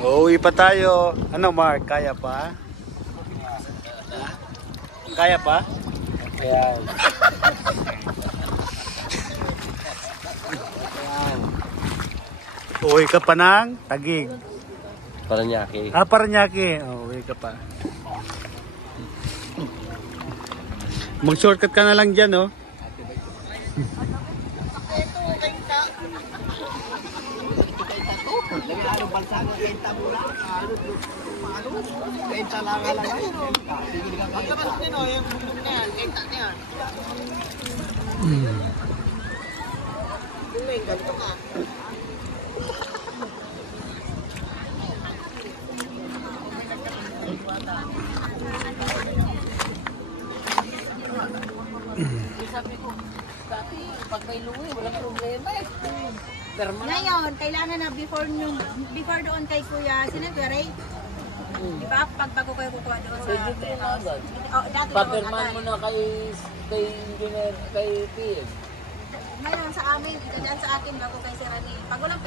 Uuwi pa tayo. Ano Mark, kaya pa? Kaya pa? Ayan. Uwi ka pa ng Taguig. Paranaque. Paranaque. Uwi ka pa. Mag-shortcut ka na lang dyan, oh. Sabi ko, dati pag may luwi, walang problema eh. Ngayon, kailangan na before doon kay Kuya, sino Kuya Ray? Diba? Pag bago kayo kukuha doon sa... Pwede ito na agad. Oh, dati Paperman mo na kay engineer, kay PM. Ngayon sa amin, ito dyan sa akin bago kay Sir Rani. Pag walang